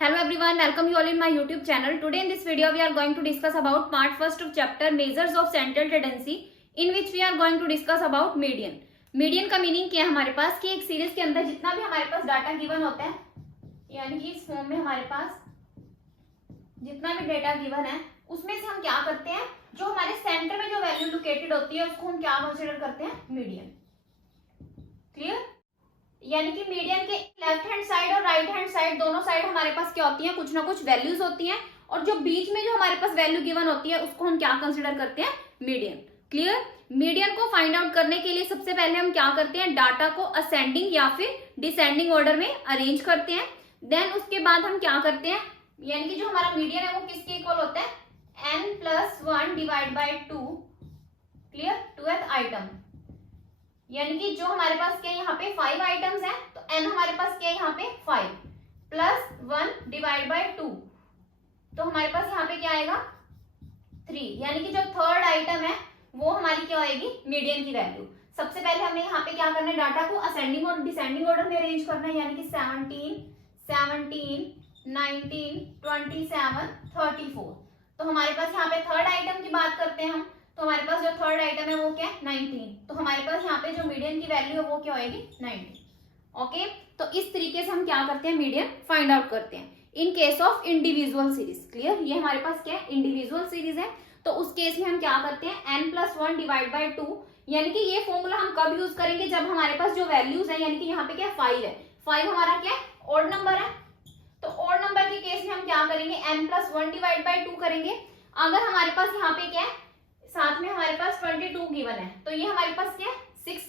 Hello everyone, welcome you all in my YouTube channel. Today in this video we are going to discuss about part first of chapter measures of central tendency, in which we are going to discuss about median. Median का meaning क्या है हमारे पास कि एक series के अंदर जितना भी हमारे पास डाटा गिवन होता है, यानी कि इस फॉर्म में हमारे पास जितना भी डेटा गिवन है उसमें से हम क्या करते हैं, जो हमारे सेंटर में जो वैल्यू लोकेटेड होती है उसको हम क्या कंसिडर करते हैं, मीडियन। क्लियर? यानी कि मीडियन के लेफ्ट हैंड साइड और राइट हैंड साइड दोनों साइड हमारे पास क्या होती है, कुछ ना कुछ वैल्यूज होती हैं, और जो बीच में जो हमारे पास वैल्यू गिवन होती है उसको हम क्या कंसिडर करते हैं, मीडियन। क्लियर? मीडियन को फाइंड आउट करने के लिए सबसे पहले हम क्या करते हैं, डाटा को असेंडिंग या फिर डिसेंडिंग ऑर्डर में अरेंज करते हैं। देन उसके बाद हम क्या करते हैं, यानी कि जो हमारा मीडियन है वो किसके इक्वल होता है, n+1 divide by 2। Clear? 2th item, यानी कि जो हमारे पास क्या यहाँ पे 5 आइटम्स हैं, तो n हमारे पास क्या यहाँ पे 5 प्लस 1 डिवाइड बाय 2, तो हमारे पास यहाँ पे क्या आएगा 3। यानी कि जो थर्ड आइटम है वो हमारी क्या आएगी, मीडियन की वैल्यू। सबसे पहले हमें यहाँ पे क्या करना है, डाटा को असेंडिंग और डिसेंडिंग ऑर्डर में अरेंज करना है, यानी कि 17, 19, 27, 34। तो हमारे पास यहाँ पे थर्ड आइटम की बात करते हैं हम, तो हमारे पास जो थर्ड आइटम है वो क्या है, 19। तो हमारे पास यहाँ पे जो मीडियन की वैल्यू है वो क्या होगी, 19। ओके, तो इस तरीके से हम क्या करते हैं, मीडियन फाइंड आउट करते हैं in case of individual series. Clear? ये हमारे पास क्या है, इंडिविजुअल सीरीज है, तो उस केस में हम क्या करते हैं, n+1 डिवाइड बाय 2। यानी कि ये फॉर्मूला हम कब यूज करेंगे, जब हमारे पास जो वैल्यूज है, यानी कि यहाँ पे क्या 5 है, 5 हमारा क्या है, ऑड नंबर है, तो ऑड नंबर के केस में हम क्या करेंगे, n+1 डिवाइड बाय 2 करेंगे। अगर हमारे पास यहाँ पे क्या है, साथ में हमारे पास 22 गिवन है, तो ये हमारे पास क्या है 6,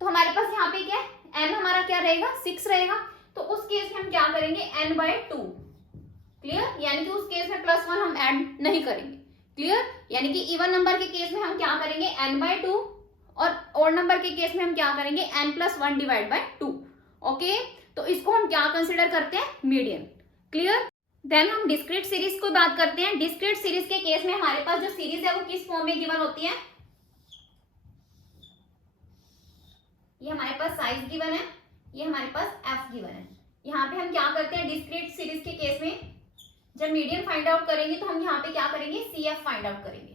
तो हमारे पास यहाँ पे क्या है, n हमारा क्या रहेगा, 6 रहेगा, तो उस केस में हम क्या करेंगे, n/2। क्लियर? यानी कि उस केस में +1 हम ऐड नहीं करेंगे। क्लियर? यानी कि इवन नंबर के केस में हम क्या करेंगे, n/2, और ऑड नंबर के केस में हम क्या करेंगे, n+1 डिवाइड बाय 2। ओके, तो इसको हम क्या कंसिडर करते हैं, मीडियन। क्लियर? देन हम डिस्क्रीट सीरीज को बात करते हैं। डिस्क्रीट सीरीज के केस में हमारे पास जो सीरीज है वो किस फॉर्म में गिवन होती है, ये हमारे पास साइज गिवन है, ये हमारे पास f गिवन है। यहाँ पे हम क्या करते हैं, डिस्क्रीट सीरीज के केस में जब मीडियन फाइंड आउट करेंगे तो हम यहाँ पे क्या करेंगे, CF फाइंड आउट करेंगे।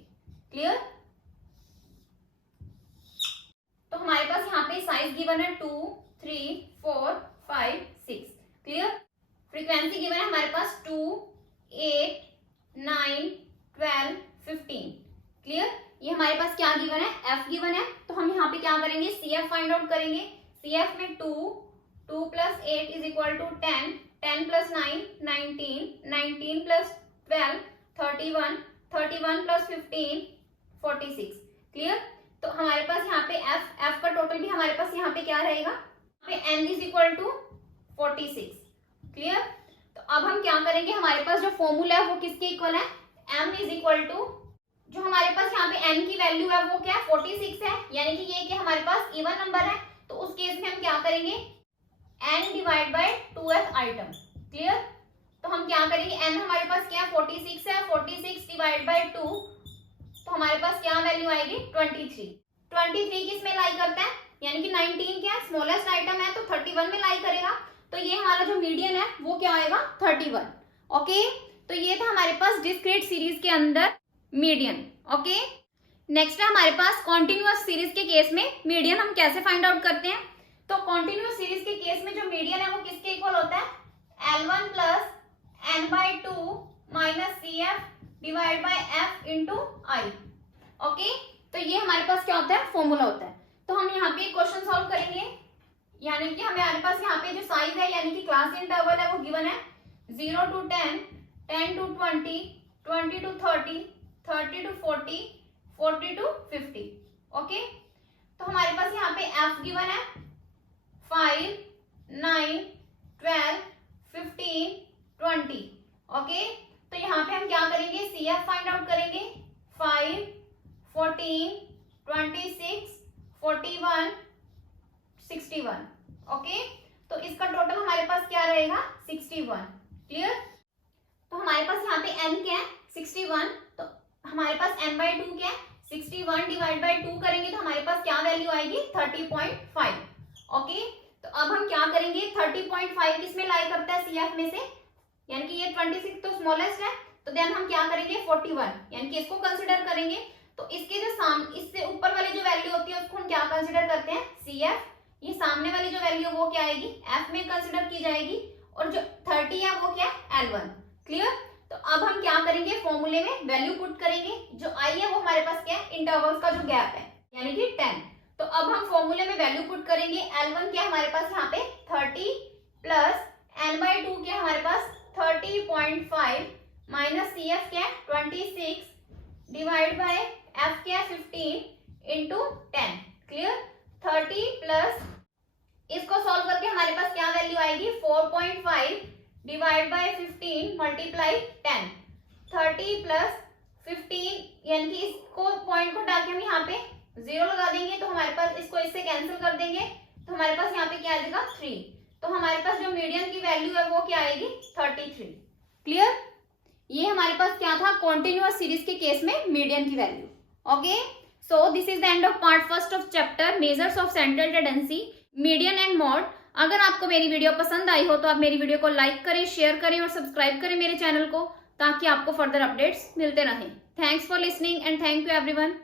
क्लियर? तो हमारे पास यहाँ पे साइज गिवन है 2, 3, 4, 5, 6। क्लियर? फ्रीक्वेंसी गिवन है हमारे पास 2, 8, 9, 12, 15। क्लियर? ये हमारे पास क्या गिवन है, f गिवन है, तो हम यहाँ पे क्या करेंगे, CF फाइंड आउट करेंगे। CF में 2 + 8 = 10, 10 + 9 19, 19 + 12 31, 31 + 15 46। क्लियर? तो हमारे पास यहाँ पे f का टोटल भी हमारे पास यहाँ पे क्या रहेगा, यहाँ पे n = 46। क्लियर? तो अब हम क्या करेंगे, हमारे पास जो फॉर्मूला है वो किसके इक्वल है, m = जो हमारे पास यहाँ पे n की वैल्यू है वो क्या है, 46 है, यानी कि ये क्या हमारे पास इवन नंबर है, तो उस केस में हम क्या करेंगे, n divide by 2th item. Clear? तो हम क्या करेंगे, n हमारे पास क्या 46 है, 46 डिवाइड बाय 2, तो हमारे पास क्या वैल्यू आएगी, 23। 23 किस में लाई करता है, यानी कि 19 क्या स्मॉलेस्ट आइटम है, तो 31 में लाई करेगा, तो ये हमारा जो मीडियन है वो क्या आएगा, 31। ओके, तो ये था हमारे पास डिस्क्रीट सीरीज के अंदर मीडियन। ओके, नेक्स्ट है हमारे पास कॉन्टिन्यूअस सीरीज के केस में मीडियन हम कैसे फाइंड आउट करते हैं। तो कॉन्टिन्यूअस सीरीज के केस में जो मीडियन है वो किसके इक्वल होता है, L1 + n/2 - CF divide by f × I। Okay, तो ये हमारे पास क्या होता है, फॉर्मूला होता है। तो हम यहाँ पे क्वेश्चन सॉल्व करेंगे, यानी कि हमारे पास यहाँ पे जो साइज है, यानी कि क्लास इंटरवल है वो गिवन है 0 to 10, 10 to 20, 20 to 30, 30 to 40, 40 to 50। Okay, तो हमारे पास यहाँ पे f गिवन है 5, 9, 12, 15, 20। ओके, तो यहाँ पे हम क्या करेंगे, CF फाइंड आउट करेंगे, 5, 14, 26, 41, 61। ओके, तो इसका टोटल हमारे पास क्या रहेगा, 61। क्लियर? तो हमारे पास यहाँ पे n क्या है, 61, तो हमारे पास n/2 क्या है, 61 डिवाइड बाय 2 करेंगे तो हमारे पास क्या वैल्यू आएगी, 30.5। ओके, तो अब हम क्या करेंगे, 30.5 किस में लाई करता है, CF में से यानी कि ये 26 तो स्मॉलेस्ट है, तो देन हम क्या करेंगे 41 यानी कि इसको कंसिडर करेंगे। तो इसके जो इससे ऊपर वाली जो वैल्यू होती है उसको हम क्या कंसिडर करते हैं CF। ये सामने वाली जो वैल्यू वो क्या आएगी F में कंसिडर की जाएगी, और जो 30 है वो क्या है L1। क्लियर। तो अब हम क्या करेंगे फॉर्मूले में वैल्यू पुट करेंगे, जो आई है वो हमारे पास क्या है इंटरवल्स का जो गैप है यानी कि 10। तो अब हम फॉर्मूले में वैल्यू पुट करेंगे, L1 क्या हमारे पास यहाँ पे 30 प्लस n/2 क्या हमारे पास 30.5 माइनस CF क्या है 26 डिवाइड बाय F क्या है 15 इंटू 10। क्लियर। 30 प्लस इसको सॉल्व करके हमारे पास क्या वैल्यू आएगी 4.5 डिवाइड बाय 15 मल्टीप्लाई 10। 30 प्लस 15 यानी कि इसको पॉइंट को हटा के हम यहाँ पे 0 लगा देंगे, तो हमारे पास इसको इससे कैंसिल कर देंगे, तो हमारे पास यहाँ पे क्या आ जाएगा 3। तो हमारे पास जो मीडियन की वैल्यू है वो क्या आएगी 33। क्लियर। ये हमारे पास क्या था कॉन्टिन्यूअस सीरीज के केस में मीडियन की value. Okay, so this is the end of part first of chapter measures of central tendency, median and mod. अगर आपको मेरी वीडियो पसंद आई हो तो आप मेरी वीडियो को लाइक करें, शेयर करें और सब्सक्राइब करें मेरे चैनल को, ताकि आपको फर्दर अपडेट्स मिलते रहें। Thanks for listening and thank you everyone.